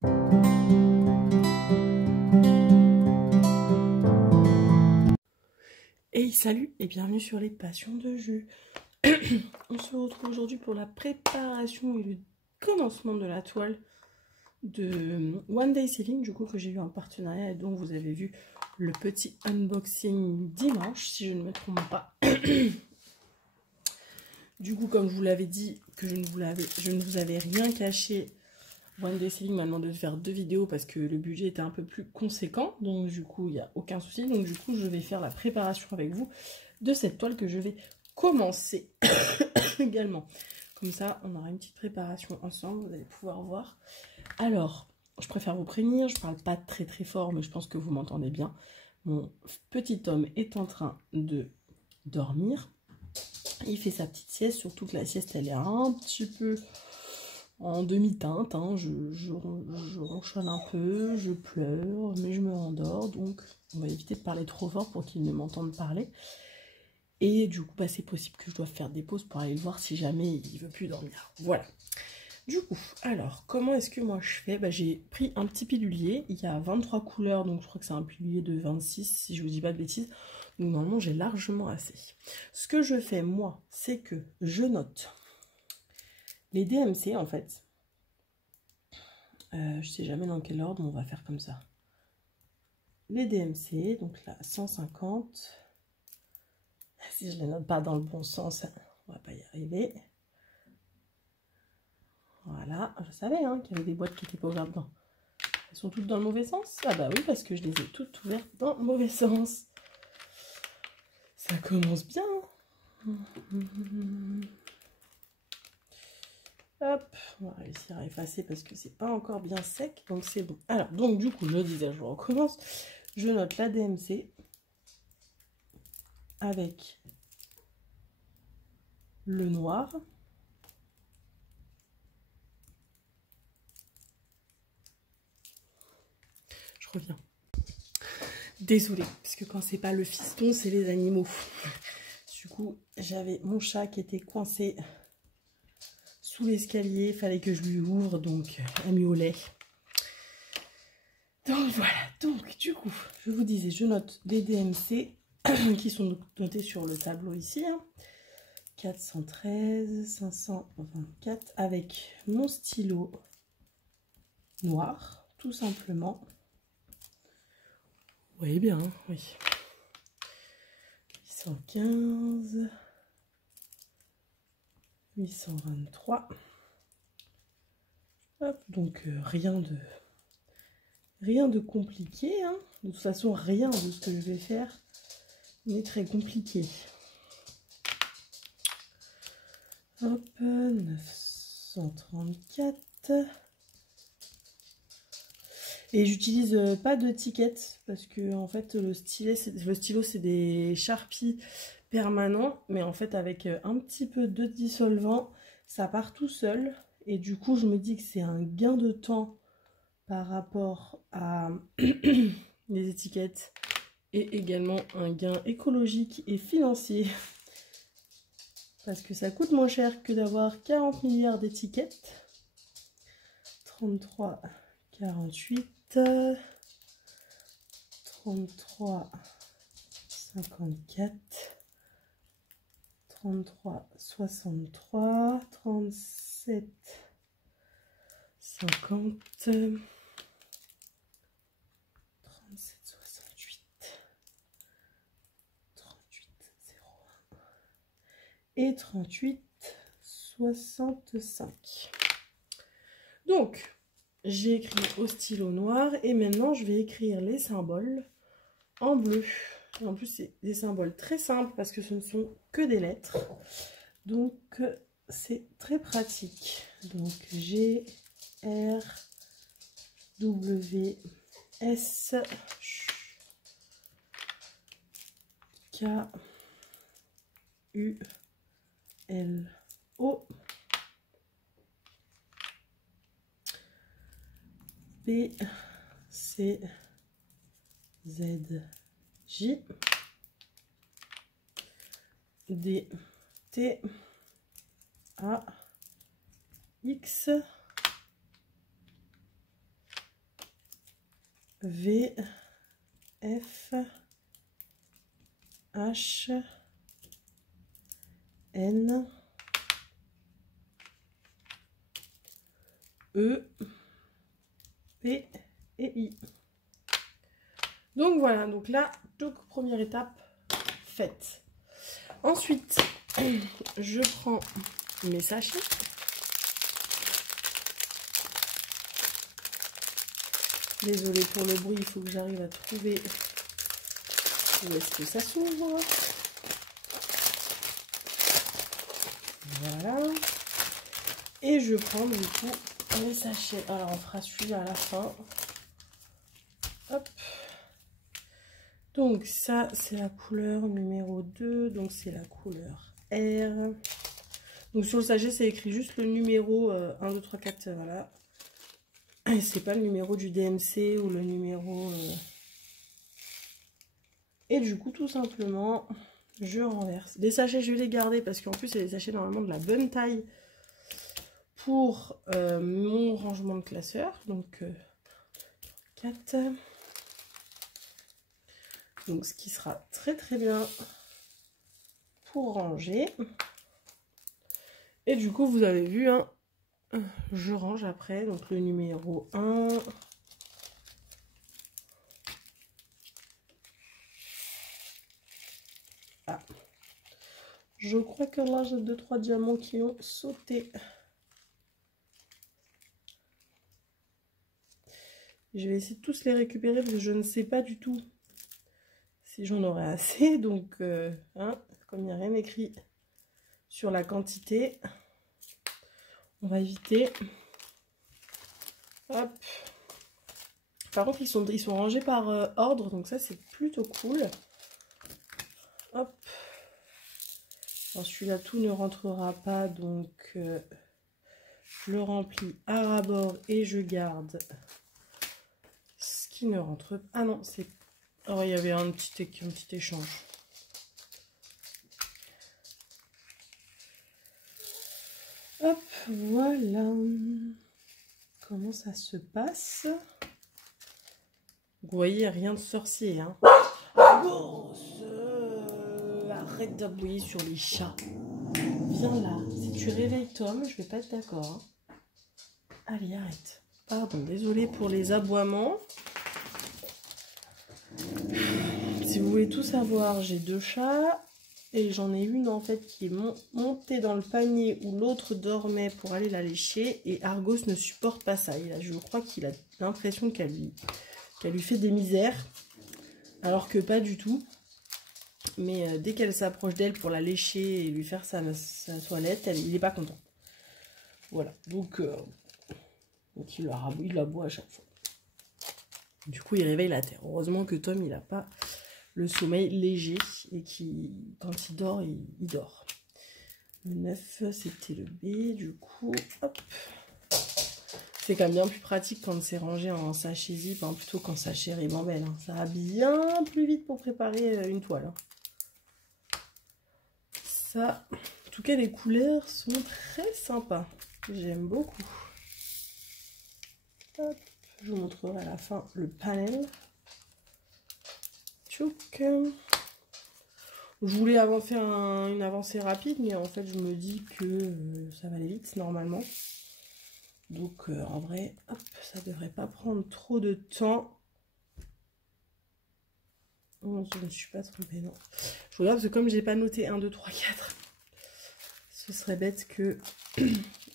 Hey, salut et bienvenue sur les passions de jeu. On se retrouve aujourd'hui pour la préparation et le commencement de la toile de One Day Sailing, du coup, que j'ai eu en partenariat et dont vous avez vu le petit unboxing dimanche, si je ne me trompe pas. Du coup, comme je vous l'avais dit, que je ne vous avais rien caché, One Day Sailing m'a demandé de faire 2 vidéos parce que le budget était un peu plus conséquent. Donc du coup, il n'y a aucun souci. Donc du coup, je vais faire la préparation avec vous de cette toile que je vais commencer également. Comme ça, on aura une petite préparation ensemble. Vous allez pouvoir voir. Alors, je préfère vous prévenir. Je ne parle pas très très fort, mais je pense que vous m'entendez bien. Mon petit homme est en train de dormir. Il fait sa petite sieste. Surtout que la sieste, elle est un petit peu en demi-teinte, hein. Je ronchonne un peu, je pleure, mais je me rendors, donc on va éviter de parler trop fort pour qu'il ne m'entende parler. Et du coup, bah, c'est possible que je doive faire des pauses pour aller le voir si jamais il veut plus dormir. Voilà. Du coup, alors, comment est-ce que moi je fais? Bah, j'ai pris un petit pilulier, il y a 23 couleurs, donc je crois que c'est un pilulier de 26, si je vous dis pas de bêtises. Donc normalement, j'ai largement assez. Ce que je fais, moi, c'est que je note les DMC, en fait. Je sais jamais dans quel ordre, on va faire comme ça. Les DMC, donc là, 150. Si je ne les note pas dans le bon sens, on va pas y arriver. Voilà, je savais hein, qu'il y avait des boîtes qui n'étaient pas ouvertes dedans. Elles sont toutes dans le mauvais sens? Ah bah oui, parce que je les ai toutes ouvertes dans le mauvais sens. Ça commence bien. Hop, on va réussir à effacer parce que c'est pas encore bien sec, donc c'est bon. Alors, donc du coup, je disais, je recommence. Je note la DMC avec le noir. Je reviens. Désolée, parce que quand c'est pas le fiston, c'est les animaux. Du coup, j'avais mon chat qui était coincé sous l'escalier. Il fallait que je lui ouvre, donc elle miaulait. Donc voilà, donc du coup, je vous disais, je note les DMC qui sont notés sur le tableau ici. Hein. 413, 524, avec mon stylo noir, tout simplement. Vous voyez bien, hein, oui. 815, 823. Hop, donc rien de compliqué. Hein. De toute façon, rien de ce que je vais faire n'est très compliqué. Hop, 934. Et j'utilise pas de tickets parce que en fait le stylo c'est des Sharpie permanents, mais en fait avec un petit peu de dissolvant, ça part tout seul. Et du coup, je me dis que c'est un gain de temps par rapport à les étiquettes et également un gain écologique et financier parce que ça coûte moins cher que d'avoir 40 milliards d'étiquettes. 33, 48, 33, 54, 33, 63, 37, 50, 37, 68, 38, 01 et 38, 65. Donc, j'ai écrit au stylo noir et maintenant je vais écrire les symboles en bleu. Et en plus, c'est des symboles très simples parce que ce ne sont que des lettres. Donc, c'est très pratique. Donc, G, R, W, S, K, U, L, O, P, C, Z, J, D, T, A, X, V, F, H, N, E, P et I. Donc voilà, donc là, donc première étape faite. Ensuite, je prends mes sachets. Désolée pour le bruit, il faut que j'arrive à trouver où est-ce que ça s'ouvre. Voilà. Et je prends du coup les sachets. Alors on fera celui-là à la fin. Hop. Donc ça c'est la couleur numéro 2. Donc c'est la couleur R. Donc sur le sachet c'est écrit juste le numéro 1, 2, 3, 4. Voilà. Et c'est pas le numéro du DMC ou le numéro... Et du coup tout simplement je renverse. Les sachets je vais les garder parce qu'en plus c'est des sachets normalement de la bonne taille pour mon rangement de classeur. Donc 4. Donc ce qui sera très très bien pour ranger. Et du coup vous avez vu, hein, je range après. Donc le numéro 1. Ah. Je crois que là j'ai 2-3 diamants qui ont sauté. Je vais essayer de tous les récupérer parce que je ne sais pas du tout si j'en aurai assez. Donc, hein, comme il n'y a rien écrit sur la quantité, on va éviter. Hop. Par contre, ils sont rangés par ordre, donc ça c'est plutôt cool. Hop. Alors celui-là, tout ne rentrera pas, donc je le remplis à ras-bord et je garde ce qui ne rentre pas. Ah non, c'est... Oh, il y avait un petit échange. Hop, voilà. Comment ça se passe? Vous voyez, rien de sorcier, hein. Grosse, arrête d'aboyer sur les chats. Viens là. Si tu réveilles Tom, je vais pas être d'accord. Hein. Allez, arrête. Pardon, désolée pour les aboiements. Si vous voulez tout savoir, j'ai 2 chats. Et j'en ai une en fait qui est montée dans le panier où l'autre dormait pour aller la lécher. Et Argos ne supporte pas ça. Et là, je crois qu'il a l'impression qu'elle lui fait des misères. Alors que pas du tout. Mais dès qu'elle s'approche d'elle pour la lécher et lui faire sa toilette, il n'est pas content. Voilà. Donc il la boit à chaque fois. Du coup, il réveille la terre. Heureusement que Tom, il n'a pas le sommeil léger et quand il dort, il dort. Le 9, c'était le B. Du coup, hop. C'est quand même bien plus pratique quand c'est rangé en sachet zip, hein, plutôt qu'en sachet ribambelle. Hein. Ça va bien plus vite pour préparer une toile. Hein. Ça, en tout cas, les couleurs sont très sympas. J'aime beaucoup. Hop. Je vous montrerai à la fin le panel. Tchouk. Je voulais faire une avancée rapide, mais en fait, je me dis que ça va aller vite normalement. Donc, en vrai, hop, ça devrait pas prendre trop de temps. Non, je ne suis pas trompée, non. Je regarde parce que comme j'ai pas noté 1, 2, 3, 4, ce serait bête que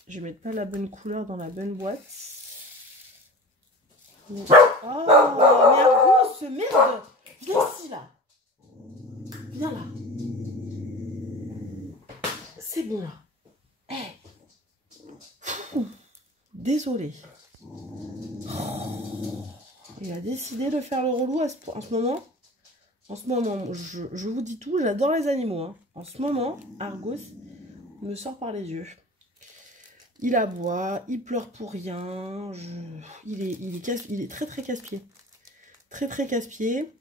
je mette pas la bonne couleur dans la bonne boîte. Oh, mais Argos, merde! Viens ici, là! Viens là! C'est bon, là! Hey. Désolée. Il a décidé de faire le relou en ce moment. En ce moment, je vous dis tout, j'adore les animaux. Hein. En ce moment, Argos me sort par les yeux. Il aboie, il pleure pour rien. Il est très très casse-pied. Très très casse-pied.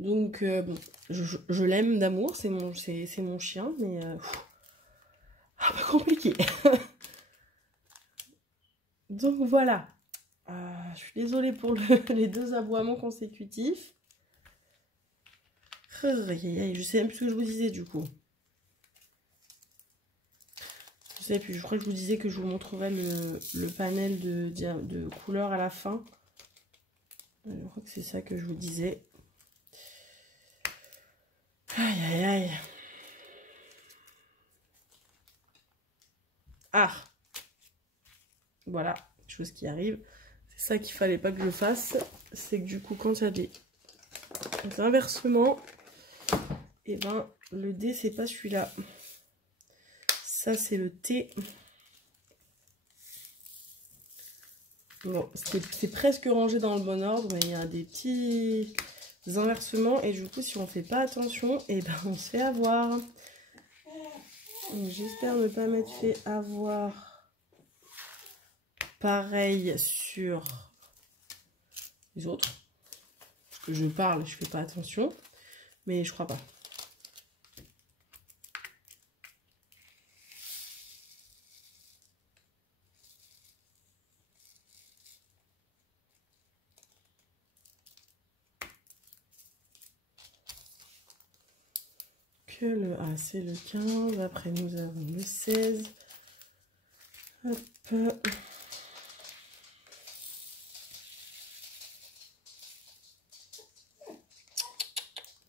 Donc, bon, je l'aime d'amour, c'est mon chien, mais un peu compliqué. Donc voilà. Je suis désolée pour les 2 aboiements consécutifs. Je sais même plus ce que je vous disais du coup. Je sais plus, je crois que je vous disais que je vous montrerai le panel de couleurs à la fin. Je crois que c'est ça que je vous disais. Aïe aïe aïe. Ah, voilà, chose qui arrive. C'est ça qu'il fallait pas que je fasse. C'est que du coup, quand il y a des inversements, et ben le D, c'est pas celui-là. Ça, c'est le T. Bon, c'est presque rangé dans le bon ordre, mais il y a des petits inversements. Et du coup, si on fait pas attention, et ben on se fait avoir. J'espère ne pas m'être fait avoir. Pareil sur les autres. Parce que je parle, je fais pas attention. Mais je crois pas. Que le A, c'est le 15. Après, nous avons le 16. Hop.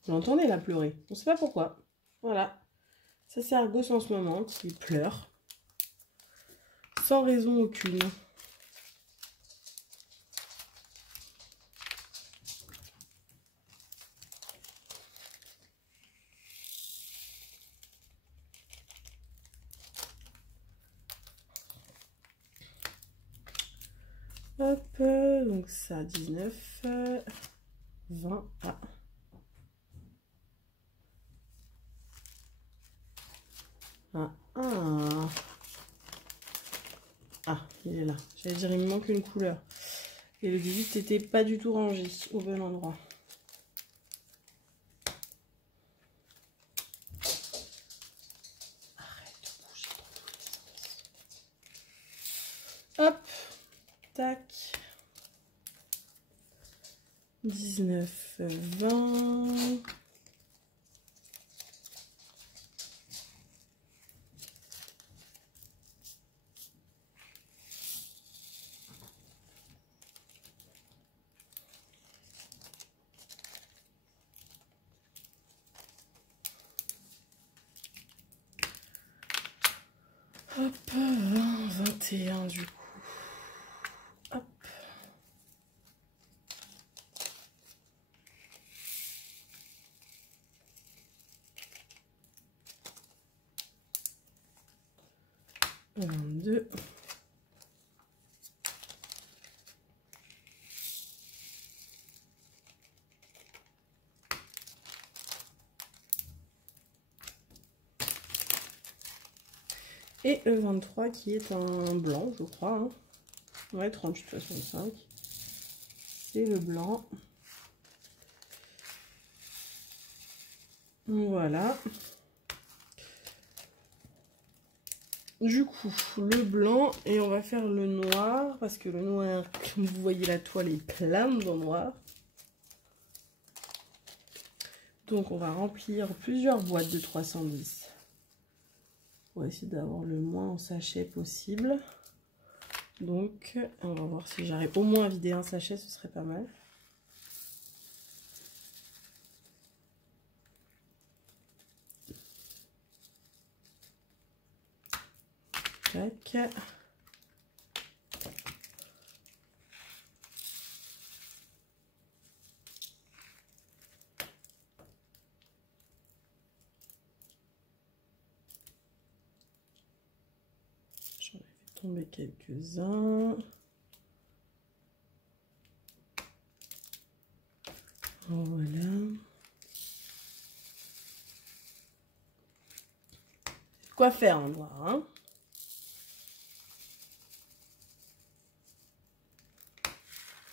Vous l'entendez là pleurer. On ne sait pas pourquoi. Voilà. Ça c'est Argos en ce moment qui pleure. Sans raison aucune. Hop. Donc ça, 19. 20. Ah, il est là. J'allais dire, il me manque une couleur. Et le 18 n'était pas du tout rangé au bon endroit. Arrête de bouger dans tous les sens. Hop. Tac. 19, 20. Hop, 20, 21 du coup. Hop. Deux. Et le 23 qui est un blanc, je crois. Hein. Ouais, 38,65. C'est le blanc. Voilà. Du coup, le blanc et on va faire le noir parce que le noir, comme vous voyez, la toile est pleine de noir. Donc on va remplir plusieurs boîtes de 310. On va essayer d'avoir le moins en sachet possible. Donc on va voir si j'arrive au moins à vider un sachet, ce serait pas mal. Tac. J'en ai fait tomber quelques-uns. Voilà. Quoi faire en noir, hein?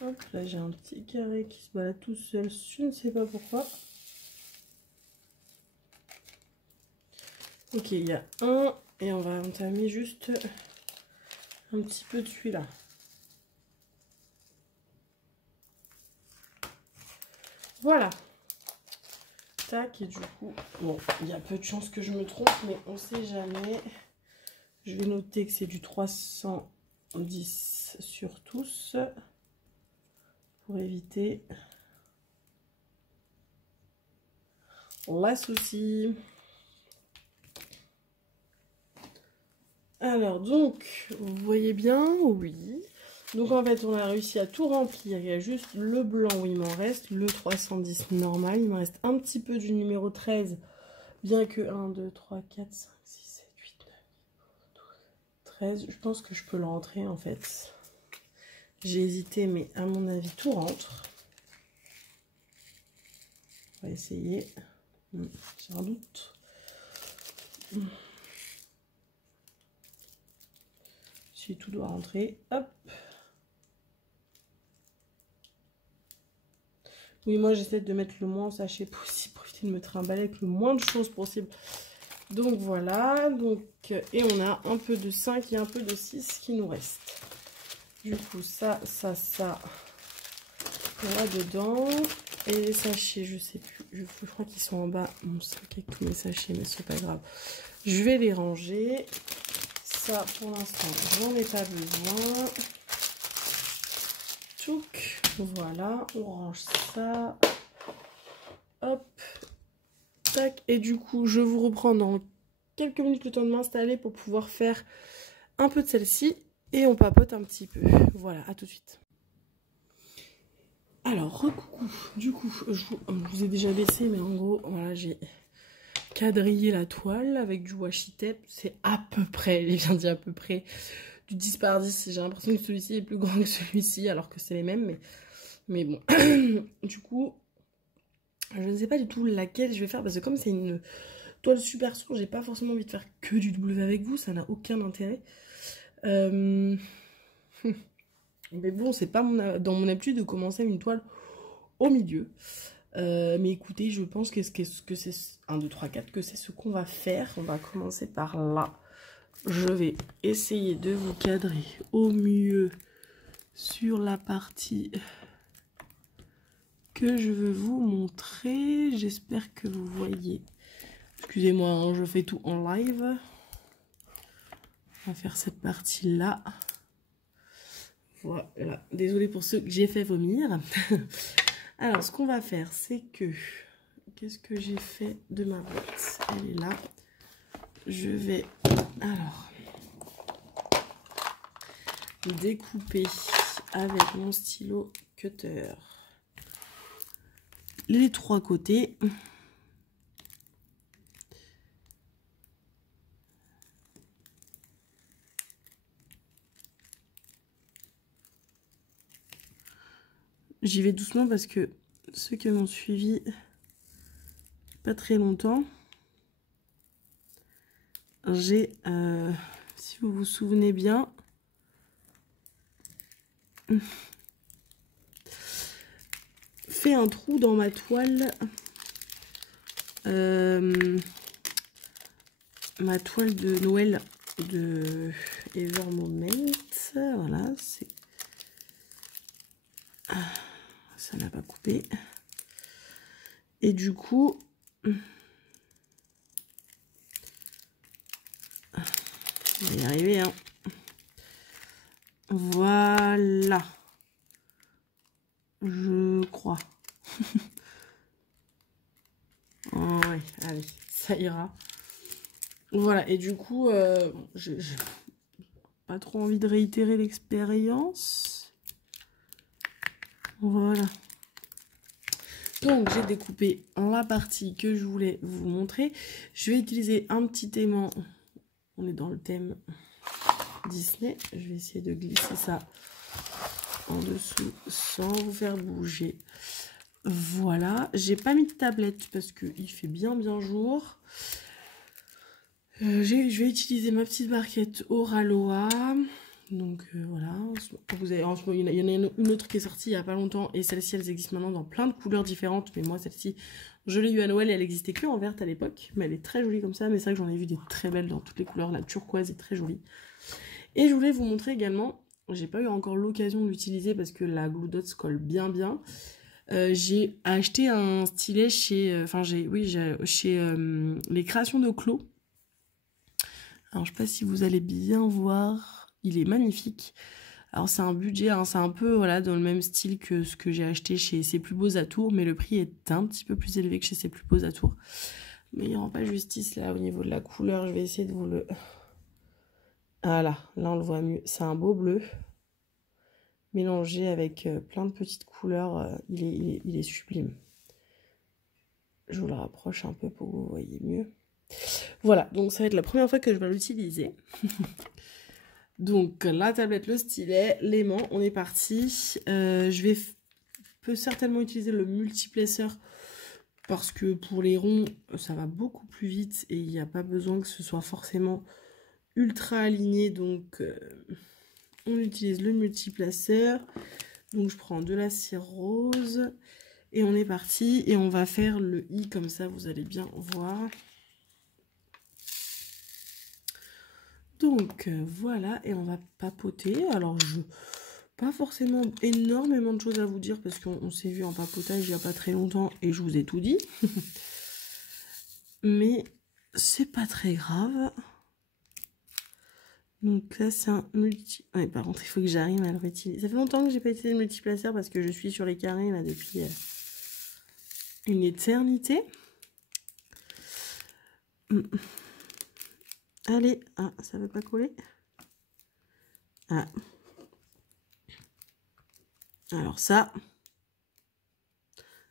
Hop, là j'ai un petit carré qui se balade tout seul, je ne sais pas pourquoi. Ok, il y a un, et on va entamer juste un petit peu de celui-là. Voilà. Tac, et du coup, bon, il y a peu de chances que je me trompe, mais on sait jamais. Je vais noter que c'est du 310 sur tous pour éviter la souci. Alors, donc, vous voyez bien, oui. Donc, en fait, on a réussi à tout remplir. Il y a juste le blanc où il m'en reste, le 310 normal. Il me reste un petit peu du numéro 13, bien que 1, 2, 3, 4, 5, 6, 7, 8, 9, 12, 13. Je pense que je peux le rentrer, en fait. J'ai hésité, mais à mon avis, tout rentre. On va essayer. J'ai un doute. Si tout doit rentrer, hop. Oui, moi j'essaie de mettre le moins en sachet possible pour éviter de me trimballer avec le moins de choses possible. Donc voilà, donc, et on a un peu de 5 et un peu de 6 qui nous reste. Du coup, ça, on va dedans. Et les sachets, je sais plus, je crois qu'ils sont en bas. Mon sac avec tous mes sachets, mais c'est pas grave. Je vais les ranger. Ça, pour l'instant, j'en ai pas besoin. Tchouk, voilà, on range ça. Hop, tac. Et du coup, je vous reprends dans quelques minutes le temps de m'installer pour pouvoir faire un peu de celle-ci. Et on papote un petit peu. Voilà, à tout de suite. Alors, recoucou. Du coup, je vous ai déjà baissé, mais en gros, voilà, j'ai quadrillé la toile avec du washi tape. C'est à peu près, j'ai bien dit à peu près, du 10 par 10. J'ai l'impression que celui-ci est plus grand que celui-ci, alors que c'est les mêmes. Mais bon, du coup, je ne sais pas du tout laquelle je vais faire, parce que comme c'est une toile super sombre, j'ai pas forcément envie de faire que du W avec vous, ça n'a aucun intérêt. Mais bon, c'est pas dans mon habitude de commencer une toile au milieu. Mais écoutez, je pense que c'est 1, 2, 3, 4, que c'est ce qu'on va faire. On va commencer par là. Je vais essayer de vous cadrer au mieux sur la partie que je veux vous montrer. J'espère que vous voyez. Excusez-moi, hein, je fais tout en live. On va faire cette partie-là. Voilà. Désolée pour ceux que j'ai fait vomir. Alors, ce qu'on va faire, c'est que... Qu'est-ce que j'ai fait de ma boîte? Elle est là. Je vais... Alors... découper avec mon stylo cutter les 3 côtés. J'y vais doucement parce que ceux qui m'ont suivi pas très longtemps, j'ai, si vous vous souvenez bien, fait un trou dans ma toile, de Noël de Ever Moment. Voilà, c'est... Ça n'a pas coupé. Et du coup, on va y arriver, hein. Voilà. Je crois. Oh, ouais, allez, ça ira. Voilà, et du coup, j'ai pas trop envie de réitérer l'expérience. Voilà. Donc, j'ai découpé la partie que je voulais vous montrer. Je vais utiliser un petit aimant. On est dans le thème Disney. Je vais essayer de glisser ça en dessous sans vous faire bouger. Voilà. J'ai pas mis de tablette parce qu'il fait bien jour. Je vais utiliser ma petite barquette Oraloa. Donc voilà, il y en a une autre qui est sortie il n'y a pas longtemps et celle-ci elles existent maintenant dans plein de couleurs différentes, mais moi celle-ci je l'ai eu à Noël et elle existait que en verte à l'époque, mais elle est très jolie comme ça, mais c'est vrai que j'en ai vu des très belles dans toutes les couleurs, la turquoise est très jolie. Et je voulais vous montrer également, j'ai pas eu encore l'occasion de l'utiliser parce que la Glue Dots colle bien. J'ai acheté un stylet chez... chez les créations de Clos. Alors, je sais pas si vous allez bien voir. Il est magnifique. Alors, c'est un budget, hein, c'est un peu voilà, dans le même style que ce que j'ai acheté chez C'est Plus Beaux à Tours, mais le prix est un petit peu plus élevé que chez C'est Plus Beaux à Tours. Mais il rend pas justice là au niveau de la couleur. Je vais essayer de vous le... Voilà, là on le voit mieux. C'est un beau bleu mélangé avec plein de petites couleurs. Il est sublime. Je vous le rapproche un peu pour que vous voyez mieux. Voilà, donc ça va être la première fois que je vais l'utiliser. Donc la tablette, le stylet, l'aimant, on est parti. Je peux certainement utiliser le multiplaceur parce que pour les ronds, ça va beaucoup plus vite et il n'y a pas besoin que ce soit forcément ultra aligné. Donc on utilise le multiplaceur. Donc je prends de la cire rose et on est parti. Et on va faire le i comme ça, vous allez bien voir. Donc voilà, et on va papoter. Alors pas forcément énormément de choses à vous dire parce qu'on s'est vu en papotage il n'y a pas très longtemps et je vous ai tout dit. Mais c'est pas très grave. Donc là c'est un multi... Ouais, par contre il faut que j'arrive à le réutiliser. Ça fait longtemps que j'ai pas utilisé le multiplaceur parce que je suis sur les carrés là depuis une éternité. Allez, ah, ça veut pas coller. Ah. Alors ça,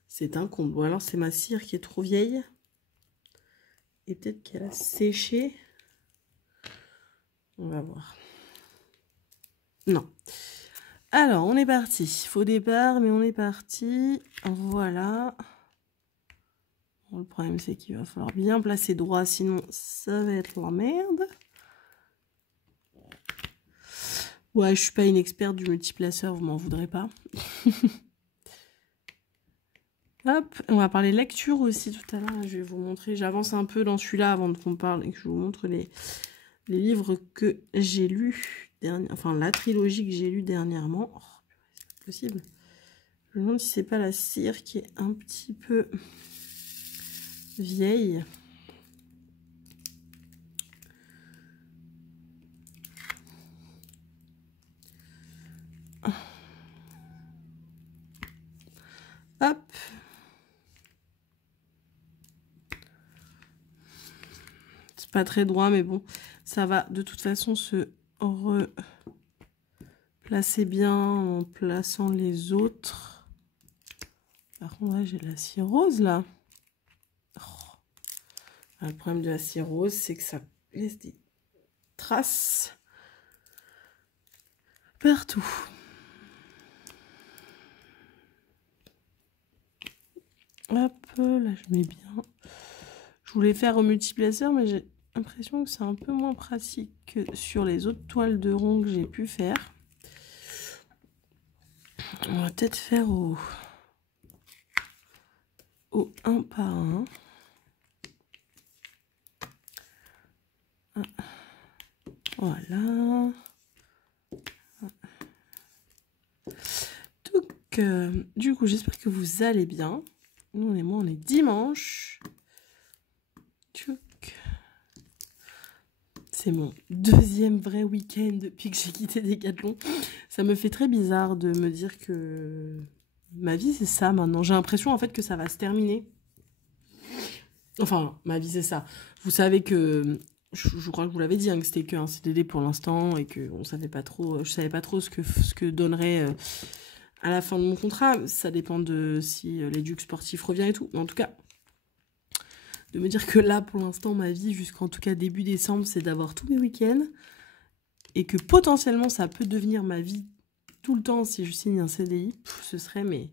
c'est un comble. Ou alors c'est ma cire qui est trop vieille. Et peut-être qu'elle a séché. On va voir. Non. Alors, on est parti. Faux départ, mais on est parti. Voilà. Bon, le problème, c'est qu'il va falloir bien placer droit, sinon ça va être la merde. Ouais, je suis pas une experte du multiplaceur, vous m'en voudrez pas. Hop, on va parler lecture aussi tout à l'heure. Je vais vous montrer, j'avance un peu dans celui-là avant qu'on parle et que je vous montre les livres que j'ai lus, enfin la trilogie que j'ai lue dernièrement. Oh, c'est pas possible. Je me demande si c'est pas la cire qui est un petit peu vieille. Hop. C'est pas très droit, mais bon, ça va de toute façon se replacer bien en plaçant les autres. Par contre, ouais, j'ai de la cire rose là. Oh. Le problème de la cire rose, c'est que ça laisse des traces partout. Hop, là je mets bien. Je voulais faire au multiplaceur, mais j'ai l'impression que c'est un peu moins pratique que sur les autres toiles de rond que j'ai pu faire. On va peut-être faire au 1 par 1. Voilà. Donc, du coup, j'espère que vous allez bien. Nous, on est dimanche. C'est mon deuxième vrai week-end depuis que j'ai quitté Decathlon. Ça me fait très bizarre de me dire que ma vie, c'est ça maintenant. J'ai l'impression, en fait, que ça va se terminer. Enfin, ma vie, c'est ça. Vous savez que... Je crois que je vous l'avais dit, hein, que c'était qu'un CDD pour l'instant et que on savait pas trop, je savais pas trop ce que donnerait à la fin de mon contrat. Ça dépend de si l'éduc sportif revient et tout. Mais en tout cas, de me dire que là, pour l'instant, ma vie, jusqu'en tout cas début décembre, c'est d'avoir tous mes week-ends et que potentiellement, ça peut devenir ma vie tout le temps si je signe un CDI. Ce serait, mais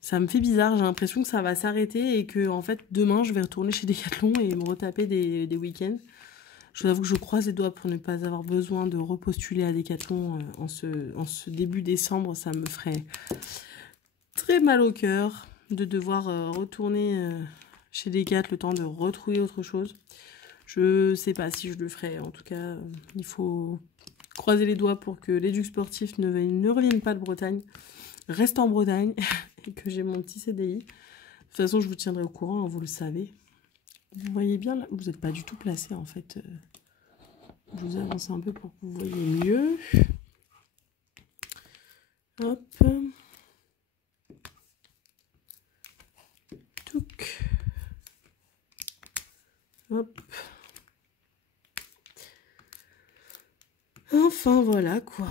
ça me fait bizarre. J'ai l'impression que ça va s'arrêter et que, en fait, demain, je vais retourner chez Decathlon et me retaper des week-ends. Je vous avoue que je croise les doigts pour ne pas avoir besoin de repostuler à Decathlon en ce début décembre. Ça me ferait très mal au cœur de devoir retourner chez Decathlon le temps de retrouver autre chose. Je sais pas si je le ferai. En tout cas, il faut croiser les doigts pour que l'éduc sportif ne revienne pas de Bretagne. reste en Bretagne et que j'ai mon petit CDI. De toute façon, je vous tiendrai au courant, hein, vous le savez. Vous voyez bien, là, vous n'êtes pas du tout placé, en fait. Je vous avance un peu pour que vous voyez mieux. Hop. Touc. Hop. Enfin, voilà, quoi.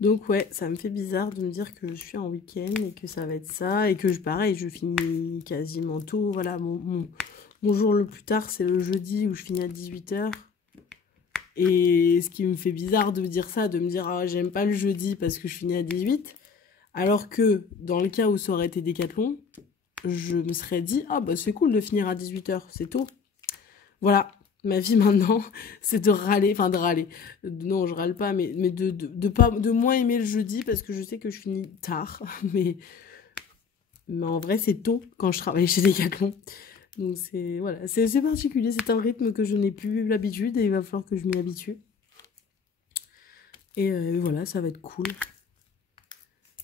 Donc ouais, ça me fait bizarre de me dire que je suis en week-end et que ça va être ça. Et que pareil, je finis quasiment tôt. Voilà, mon jour le plus tard, c'est le jeudi où je finis à 18 h. Et ce qui me fait bizarre de dire ça, de me dire ah, j'aime pas le jeudi parce que je finis à 18. Alors que dans le cas où ça aurait été Décathlon, je me serais dit ah bah c'est cool de finir à 18 h, c'est tôt. Voilà. Ma vie maintenant, c'est de râler, enfin de râler. Non, je râle pas, mais de moins aimer le jeudi parce que je sais que je finis tard. Mais en vrai, c'est tôt quand je travaille chez Decathlon. Donc c'est voilà, c'est particulier, c'est un rythme que je n'ai plus l'habitude et il va falloir que je m'y habitue. Et voilà, ça va être cool.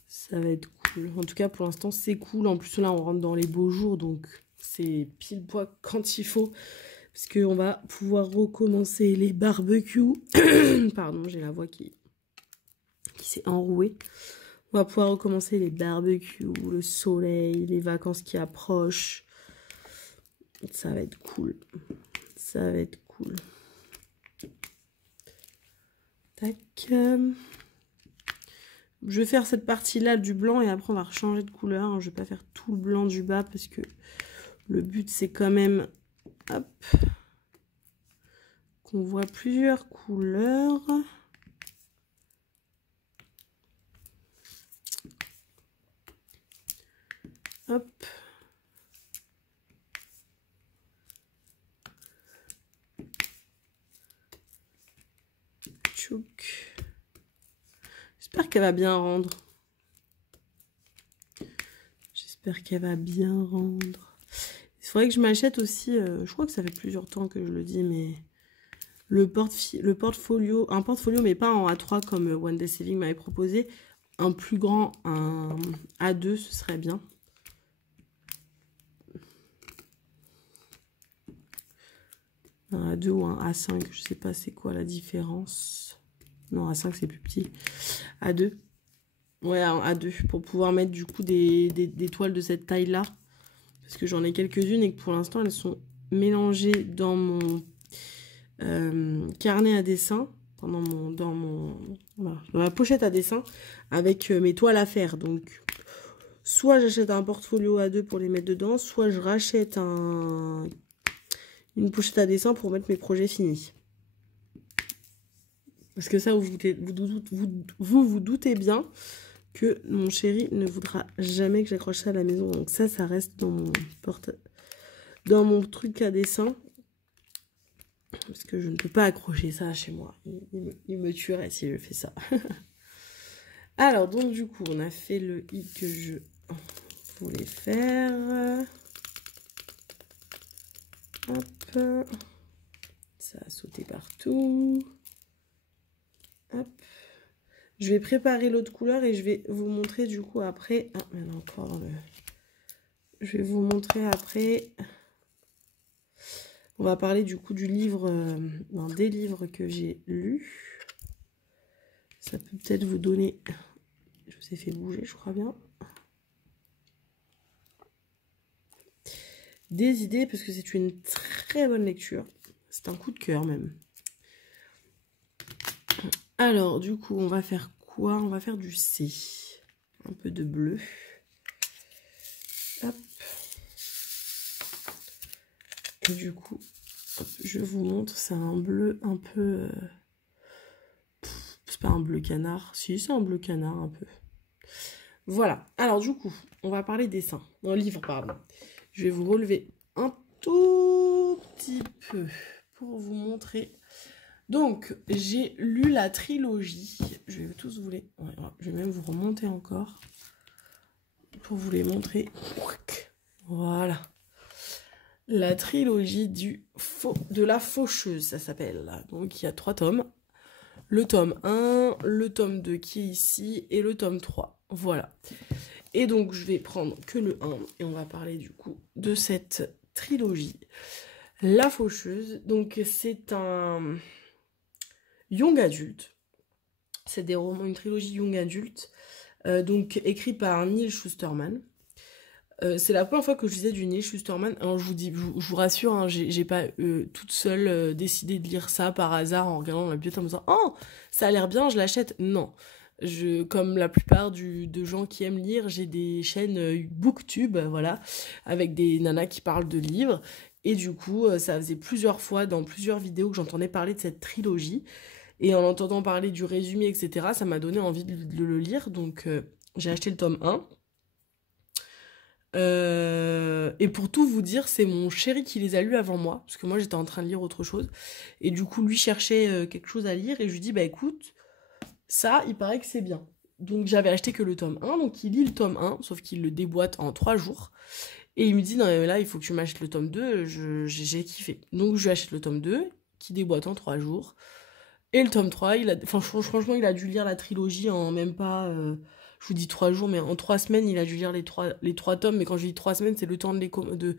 Ça va être cool. En tout cas, pour l'instant, c'est cool. En plus, là, on rentre dans les beaux jours, donc c'est pile poil quand il faut. Parce qu'on va pouvoir recommencer les barbecues. Pardon, j'ai la voix qui s'est enrouée. On va pouvoir recommencer les barbecues, le soleil, les vacances qui approchent. Ça va être cool. Ça va être cool. Tac. Je vais faire cette partie-là du blanc et après on va changer de couleur. Je vais pas faire tout le blanc du bas parce que le but c'est quand même... Hop. Qu'on voit plusieurs couleurs. Hop. Tchouk. J'espère qu'elle va bien rendre. J'espère qu'elle va bien rendre. Il faudrait que je m'achète aussi, je crois que ça fait plusieurs temps que je le dis, mais le portfolio, un portfolio, mais pas en A3 comme One Day Saving m'avait proposé. Un plus grand, un A2, ce serait bien. Un A2 ou un A5, je sais pas c'est quoi la différence. Non, A5 c'est plus petit. A2. Ouais, un A2 pour pouvoir mettre du coup des toiles de cette taille-là. Parce que j'en ai quelques-unes et que pour l'instant elles sont mélangées dans mon carnet à dessin. Dans ma pochette à dessin avec mes toiles à faire. Donc soit j'achète un portfolio A2 pour les mettre dedans, soit je rachète une pochette à dessin pour mettre mes projets finis. Parce que ça, vous doutez bien que mon chéri ne voudra jamais que j'accroche ça à la maison. Donc ça reste dans mon truc à dessin. Parce que je ne peux pas accrocher ça chez moi. Il me tuerait si je fais ça. Alors, donc du coup, on a fait le i que je voulais faire. Hop. Ça a sauté partout. Hop. Je vais préparer l'autre couleur et je vais vous montrer du coup après. Ah, mais encore le... Je vais vous montrer après. On va parler du coup du livre, des livres que j'ai lus. Ça peut peut-être vous donner... Je vous ai fait bouger, je crois bien. Des idées, parce que c'est une très bonne lecture. C'est un coup de cœur même. Alors, du coup, on va faire quoi? On va faire du C. Un peu de bleu. Hop. Et du coup, hop, je vous montre. C'est un bleu un peu... c'est pas un bleu canard. Si, c'est un bleu canard un peu. Voilà. Alors, du coup, on va parler dessin. Non, livre, pardon. Je vais vous relever un tout petit peu pour vous montrer. Donc, j'ai lu la trilogie. Je vais tous vous les... Ouais, je vais même vous remonter encore pour vous les montrer. Voilà. La trilogie de la faucheuse, ça s'appelle. Donc, il y a 3 tomes. le tome 1, le tome 2 qui est ici, et le tome 3. Voilà. Et donc, je vais prendre que le 1, et on va parler du coup de cette trilogie. La Faucheuse, donc c'est un young adulte. C'est des romans, une trilogie young adulte, donc écrit par Neal Shusterman. C'est la première fois que je disais du Neal Shusterman. Alors je vous rassure, hein, j'ai pas toute seule décidé de lire ça par hasard en regardant la bibliothèque en me disant oh ça a l'air bien, je l'achète. Non, comme la plupart de gens qui aiment lire, j'ai des chaînes BookTube, voilà, avec des nanas qui parlent de livres. Et du coup, ça faisait plusieurs fois dans plusieurs vidéos que j'entendais parler de cette trilogie. Et en entendant parler du résumé, etc., ça m'a donné envie de le lire. Donc j'ai acheté le tome 1. Et pour tout vous dire, c'est mon chéri qui les a lus avant moi, parce que moi j'étais en train de lire autre chose. Et du coup, lui cherchait quelque chose à lire, et je lui dis, bah écoute, ça, il paraît que c'est bien. Donc j'avais acheté que le tome 1, donc il lit le tome 1, sauf qu'il le déboîte en 3 jours. Et il me dit, non mais là, il faut que tu m'achètes le tome 2, j'ai kiffé. Donc je lui achète le tome 2, qui déboîte en 3 jours. Et le tome 3, franchement, il a dû lire la trilogie en même pas, je vous dis 3 jours, mais en 3 semaines, il a dû lire les trois tomes. Mais quand je dis 3 semaines, c'est le temps de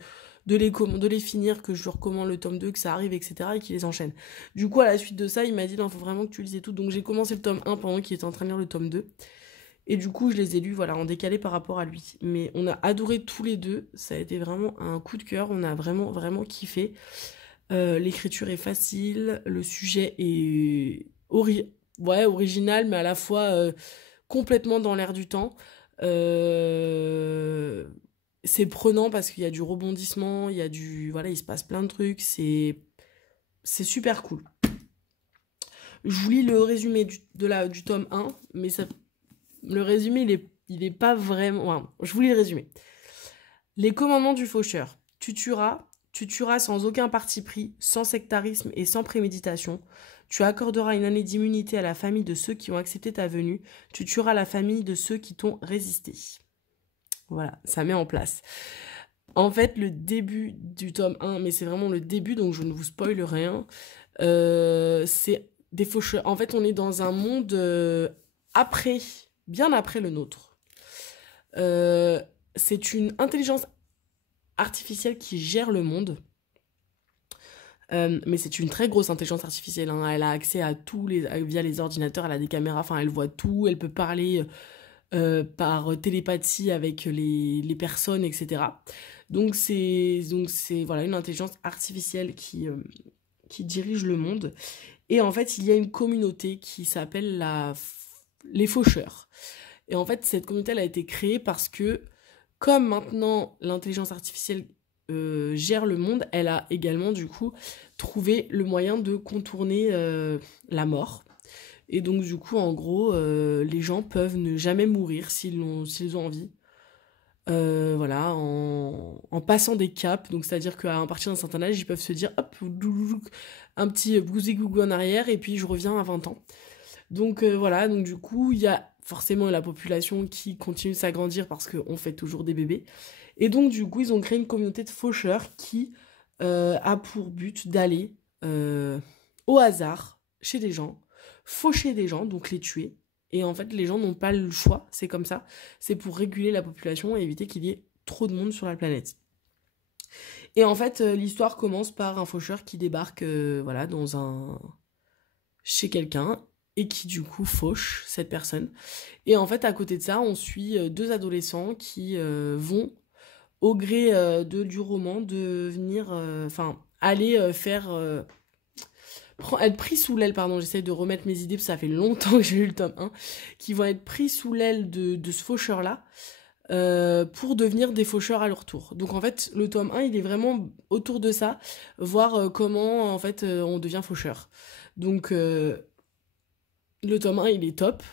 les finir, que je lui recommande le tome 2, que ça arrive, etc. et qu'il les enchaîne. Du coup, à la suite de ça, il m'a dit, non, faut vraiment que tu lises et tout. Donc j'ai commencé le tome 1 pendant qu'il était en train de lire le tome 2. Et du coup, je les ai lus, voilà, en décalé par rapport à lui. Mais on a adoré tous les deux. Ça a été vraiment un coup de cœur. On a vraiment, vraiment kiffé. L'écriture est facile, le sujet est original, mais à la fois complètement dans l'air du temps. C'est prenant parce qu'il y a du rebondissement, voilà, il se passe plein de trucs, c'est super cool. Je vous lis le résumé du tome 1, mais le résumé, il est pas vraiment... Enfin, je vous lis le résumé. Les commandements du faucheur. Tu tueras sans aucun parti pris, sans sectarisme et sans préméditation. Tu accorderas une année d'immunité à la famille de ceux qui ont accepté ta venue. Tu tueras la famille de ceux qui t'ont résisté. Voilà, ça met en place. En fait, le début du tome 1, mais c'est vraiment le début, donc je ne vous spoile rien, c'est des faucheurs. En fait, on est dans un monde bien après le nôtre. C'est une intelligence artificielle qui gère le monde. Mais c'est une très grosse intelligence artificielle, hein. Elle a accès à via les ordinateurs, elle a des caméras, enfin elle voit tout, elle peut parler par télépathie avec les personnes, etc. Donc c'est voilà, une intelligence artificielle qui dirige le monde. Et en fait, il y a une communauté qui s'appelle les faucheurs. Et en fait, cette communauté, elle a été créée parce que comme maintenant l'intelligence artificielle gère le monde, elle a également du coup trouvé le moyen de contourner la mort. Et donc du coup, en gros, les gens peuvent ne jamais mourir s'ils ont envie. Voilà, en passant des caps, donc c'est-à-dire qu'à partir d'un certain âge, ils peuvent se dire, hop, un petit gousé-gougou en arrière, et puis je reviens à 20 ans. Donc voilà, donc du coup, il y a forcément la population qui continue de s'agrandir parce qu'on fait toujours des bébés. Et donc du coup, ils ont créé une communauté de faucheurs qui a pour but d'aller au hasard chez des gens, faucher des gens, donc les tuer. Et en fait, les gens n'ont pas le choix, c'est comme ça. C'est pour réguler la population et éviter qu'il y ait trop de monde sur la planète. Et en fait, l'histoire commence par un faucheur qui débarque voilà, chez quelqu'un et qui du coup fauche cette personne. Et en fait, à côté de ça, on suit 2 adolescents qui vont, au gré du roman, devenir... aller faire... être pris sous l'aile, pardon, j'essaie de remettre mes idées parce que ça fait longtemps que j'ai lu le tome 1, qui vont être pris sous l'aile de ce faucheur-là pour devenir des faucheurs à leur tour. Donc en fait, le tome 1, il est vraiment autour de ça, voir comment en fait on devient faucheur. Donc le tome 1, il est top,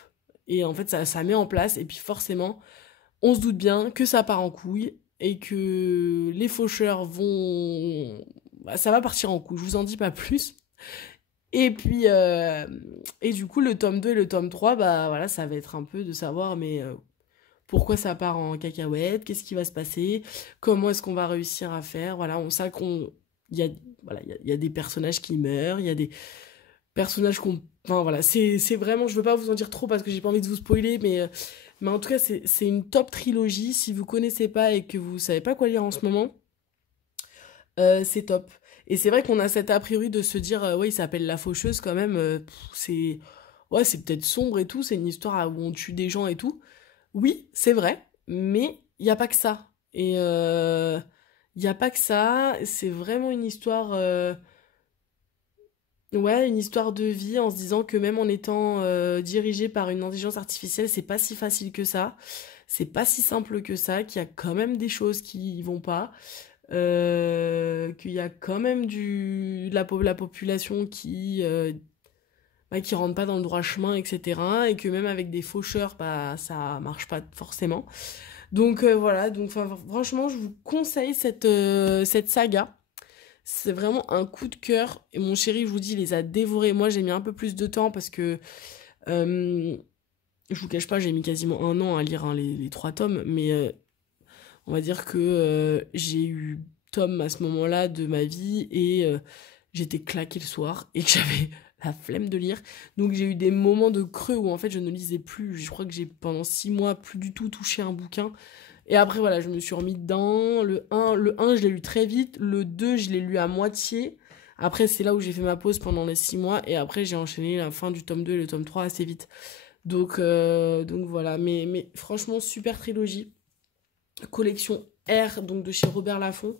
et en fait ça met en place, et puis forcément, on se doute bien que ça part en couille, et que les faucheurs vont... ça va partir en couille, je vous en dis pas plus. Et puis, et du coup, le tome 2 et le tome 3, bah voilà, ça va être un peu de savoir, mais pourquoi ça part en cacahuète, qu'est-ce qui va se passer, comment est-ce qu'on va réussir à faire, voilà, on sait il y a des personnages qui meurent, il y a des personnages qu'on Enfin voilà, c'est vraiment, je veux pas vous en dire trop parce que j'ai pas envie de vous spoiler, mais en tout cas, c'est une top trilogie. Si vous connaissez pas et que vous savez pas quoi lire en ce moment, c'est top. Et c'est vrai qu'on a cet a priori de se dire, ouais, il s'appelle La Faucheuse quand même, c'est. Ouais, c'est peut-être sombre et tout, c'est une histoire où on tue des gens et tout. Oui, c'est vrai, mais il n'y a pas que ça. Et il n'y a pas que ça, c'est vraiment une histoire. Ouais, une histoire de vie en se disant que même en étant dirigé par une intelligence artificielle, c'est pas si facile que ça, c'est pas si simple que ça, qu'il y a quand même des choses qui y vont pas, qu'il y a quand même la population qui rentre pas dans le droit chemin, etc. Et que même avec des faucheurs, bah ça marche pas forcément. Donc voilà, donc franchement, je vous conseille cette saga. C'est vraiment un coup de cœur. Et mon chéri, je vous dis, il les a dévorés. Moi, j'ai mis un peu plus de temps parce que, euh, je vous cache pas, j'ai mis quasiment un an à lire hein, les 3 tomes. Mais on va dire que j'ai eu Tom à ce moment-là de ma vie et j'étais claquée le soir et que j'avais la flemme de lire. Donc j'ai eu des moments de creux où en fait je ne lisais plus. Je crois que j'ai pendant 6 mois plus du tout touché un bouquin. Et après, voilà, je me suis remis dedans. Le un je l'ai lu très vite. Le 2 je l'ai lu à moitié. Après, c'est là où j'ai fait ma pause pendant les 6 mois. Et après, j'ai enchaîné la fin du tome 2 et le tome 3 assez vite. Donc voilà. Mais franchement, super trilogie. Collection R, donc de chez Robert Laffont.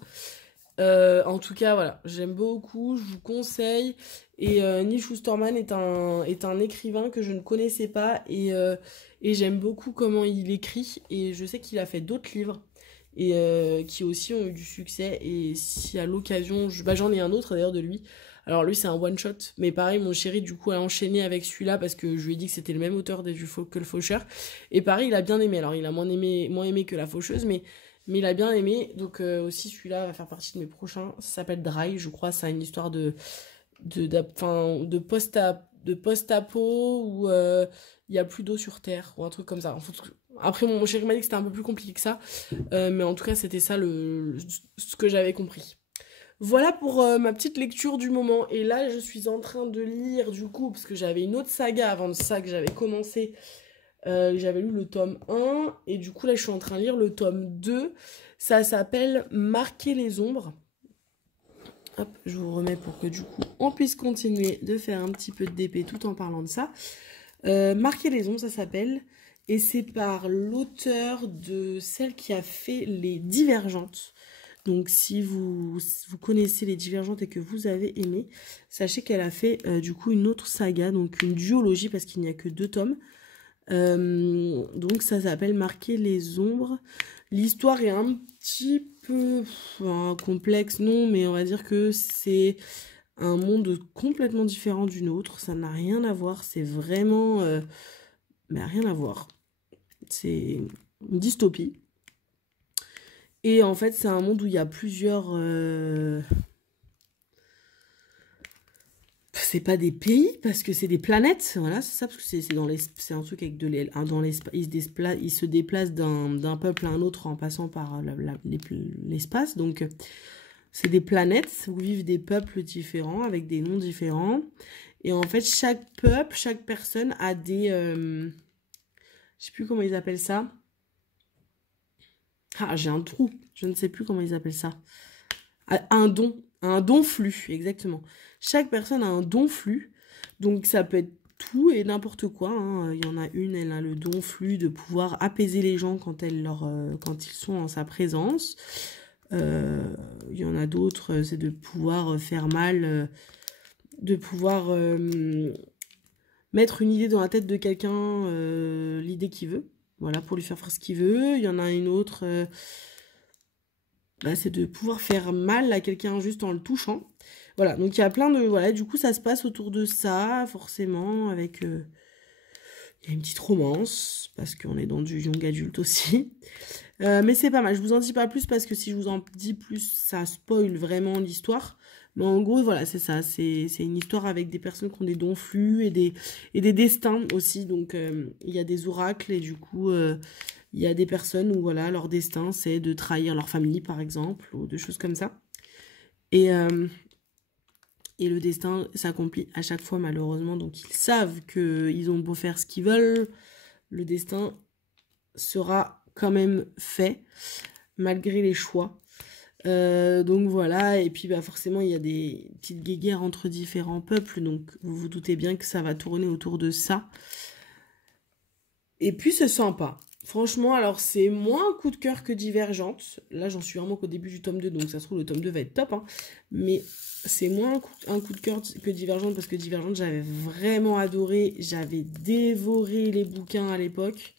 En tout cas, voilà, j'aime beaucoup, je vous conseille. Et Neil Schusterman est un écrivain que je ne connaissais pas et j'aime beaucoup comment il écrit. Et je sais qu'il a fait d'autres livres et qui aussi ont eu du succès. Et si à l'occasion, j'en ai un autre d'ailleurs de lui. Alors lui, c'est un one-shot, mais pareil, mon chéri, du coup, a enchaîné avec celui-là parce que je lui ai dit que c'était le même auteur que le Faucheur. Et pareil, il a bien aimé. Alors, il a moins aimé que La Faucheuse, mais il a bien aimé, donc aussi celui-là va faire partie de mes prochains. Ça s'appelle Dry, je crois. Ça a une histoire de post-apo où il y a plus d'eau sur Terre ou un truc comme ça. Après, mon chéri m'a dit que c'était un peu plus compliqué que ça, mais en tout cas, c'était ça ce que j'avais compris. Voilà pour ma petite lecture du moment. Et là, je suis en train de lire, du coup, parce que j'avais une autre saga avant de ça que j'avais commencé. J'avais lu le tome 1 et du coup là je suis en train de lire le tome 2. Ça s'appelle Marquer les ombres. Hop, je vous remets pour que du coup on puisse continuer de faire un petit peu de DP tout en parlant de ça. Marquer les ombres, ça s'appelle. Et c'est par l'auteur de celle qui a fait Les Divergentes. Donc si vous connaissez Les Divergentes et que vous avez aimé, sachez qu'elle a fait du coup une autre saga, donc une duologie parce qu'il n'y a que 2 tomes. Donc ça s'appelle Marquer les ombres. L'histoire est un petit peu complexe, non, mais on va dire que c'est un monde complètement différent du nôtre. Ça n'a rien à voir, c'est vraiment... mais rien à voir. C'est une dystopie. Et en fait, c'est un monde où il y a plusieurs... C'est pas des pays parce que c'est des planètes, voilà, c'est ça, parce que c'est un truc avec dans l'espace, il se déplace d'un peuple à un autre en passant par l'espace, donc c'est des planètes où vivent des peuples différents avec des noms différents, et en fait chaque peuple, chaque personne a des, je sais plus comment ils appellent ça, j'ai un trou, je ne sais plus comment ils appellent ça, un don flux, exactement. Chaque personne a un don flux, donc ça peut être tout et n'importe quoi. Hein. Il y en a une, elle a le don flux de pouvoir apaiser les gens quand ils sont en sa présence. Il y en a d'autres, c'est de pouvoir faire mal, de pouvoir mettre une idée dans la tête de quelqu'un, l'idée qu'il veut. Voilà, pour lui faire ce qu'il veut. Il y en a une autre... c'est de pouvoir faire mal à quelqu'un juste en le touchant. Voilà, donc il y a plein de... Voilà, du coup, ça se passe autour de ça, forcément, avec... il y a une petite romance, parce qu'on est dans du young adulte aussi. Mais c'est pas mal, je vous en dis pas plus, parce que si je vous en dis plus, ça spoil vraiment l'histoire. Mais en gros, voilà, c'est ça. C'est une histoire avec des personnes qui ont des dons flux et des destins aussi. Donc, il y a des oracles et du coup... il y a des personnes où, voilà, leur destin, c'est de trahir leur famille, par exemple, ou des choses comme ça. Et Et le destin s'accomplit à chaque fois, malheureusement. Donc, ils savent qu'ils ont beau faire ce qu'ils veulent. Le destin sera quand même fait, malgré les choix. Donc voilà, et puis bah forcément il y a des petites guéguerres entre différents peuples, donc vous vous doutez bien que ça va tourner autour de ça. Et puis c'est sympa. Franchement, alors c'est moins un coup de cœur que Divergente. Là j'en suis vraiment qu'au début du tome 2, donc ça se trouve le tome 2 va être top. Hein. Mais c'est moins un coup de cœur que Divergente, parce que Divergente j'avais vraiment adoré. J'avais dévoré les bouquins à l'époque.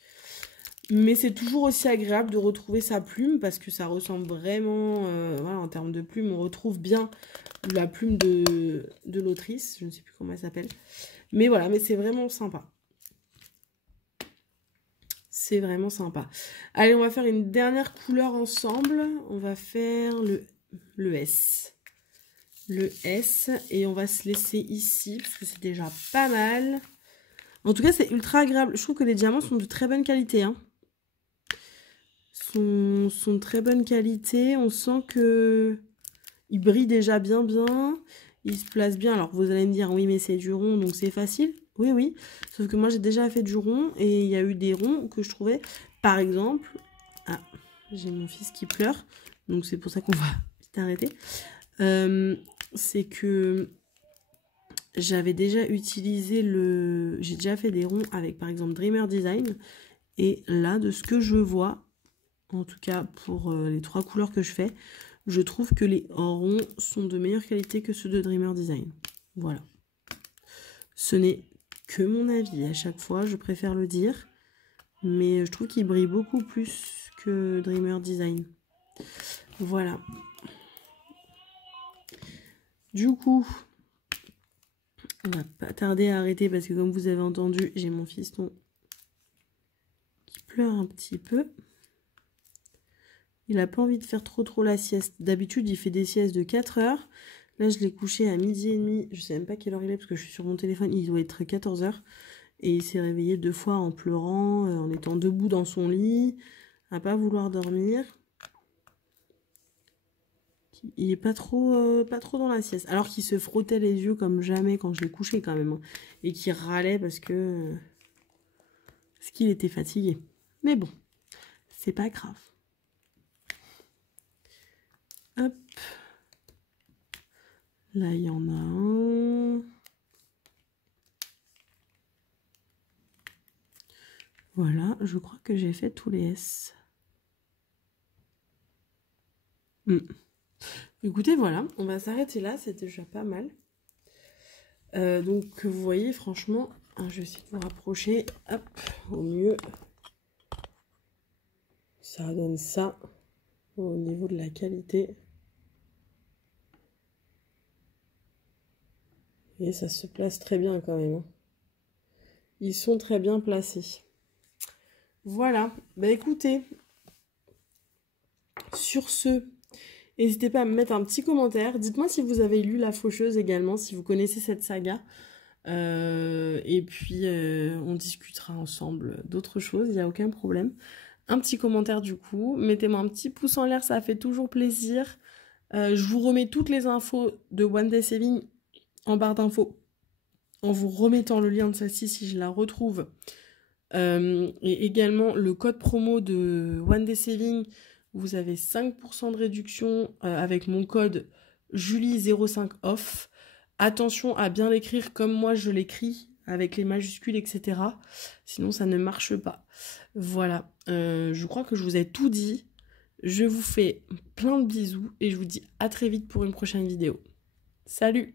Mais c'est toujours aussi agréable de retrouver sa plume parce que ça ressemble vraiment, voilà, en termes de plume, on retrouve bien la plume de l'autrice. Je ne sais plus comment elle s'appelle. Mais voilà, mais c'est vraiment sympa. C'est vraiment sympa. Allez, on va faire une dernière couleur ensemble. On va faire le S. Le S. Et on va se laisser ici parce que c'est déjà pas mal. En tout cas, c'est ultra agréable. Je trouve que les diamants sont de très bonne qualité, hein. Sont de très bonne qualité. On sent que il brille déjà bien. Il se place bien. Alors vous allez me dire, oui mais c'est du rond donc c'est facile. Oui, oui. Sauf que moi j'ai déjà fait du rond et il y a eu des ronds que je trouvais, par exemple... Ah, j'ai mon fils qui pleure. Donc c'est pour ça qu'on va vite arrêter. C'est que j'avais déjà utilisé le... J'ai déjà fait des ronds avec par exemple Dreamer Design. Et là, de ce que je vois... En tout cas, pour les 3 couleurs que je fais, je trouve que les ronds sont de meilleure qualité que ceux de Dreamer Design. Voilà. Ce n'est que mon avis. À chaque fois, je préfère le dire. Mais je trouve qu'ils brillent beaucoup plus que Dreamer Design. Voilà. Du coup, on va pas tarder à arrêter parce que comme vous avez entendu, j'ai mon fiston qui pleure un petit peu. Il n'a pas envie de faire trop la sieste. D'habitude, il fait des siestes de 4 heures. Là, je l'ai couché à 12h30. Je ne sais même pas quelle heure il est parce que je suis sur mon téléphone. Il doit être 14 heures. Et il s'est réveillé 2 fois en pleurant, en étant debout dans son lit, à pas vouloir dormir. Il n'est pas trop dans la sieste. Alors qu'il se frottait les yeux comme jamais quand je l'ai couché quand même. Hein. Et qu'il râlait parce qu'il était fatigué. Mais bon, c'est pas grave. Hop. Là, il y en a un. Voilà, je crois que j'ai fait tous les S. Écoutez, voilà, on va s'arrêter là, c'est déjà pas mal. Donc, vous voyez, franchement, je vais essayer de vous rapprocher. Hop, au mieux. Ça donne ça au niveau de la qualité. Et ça se place très bien quand même. Ils sont très bien placés. Voilà. Bah écoutez, sur ce, n'hésitez pas à me mettre un petit commentaire. Dites-moi si vous avez lu La Faucheuse également, si vous connaissez cette saga. Et puis, on discutera ensemble d'autres choses, il n'y a aucun problème. Un petit commentaire du coup. Mettez-moi un petit pouce en l'air, ça fait toujours plaisir. Je vous remets toutes les infos de One Day Saving en barre d'infos en vous remettant le lien de celle-ci si je la retrouve. Et également le code promo de One Day Saving, vous avez 5% de réduction avec mon code Julie05OFF. Attention à bien l'écrire comme moi je l'écris, avec les majuscules, etc. Sinon ça ne marche pas. Voilà, je crois que je vous ai tout dit. Je vous fais plein de bisous et je vous dis à très vite pour une prochaine vidéo. Salut!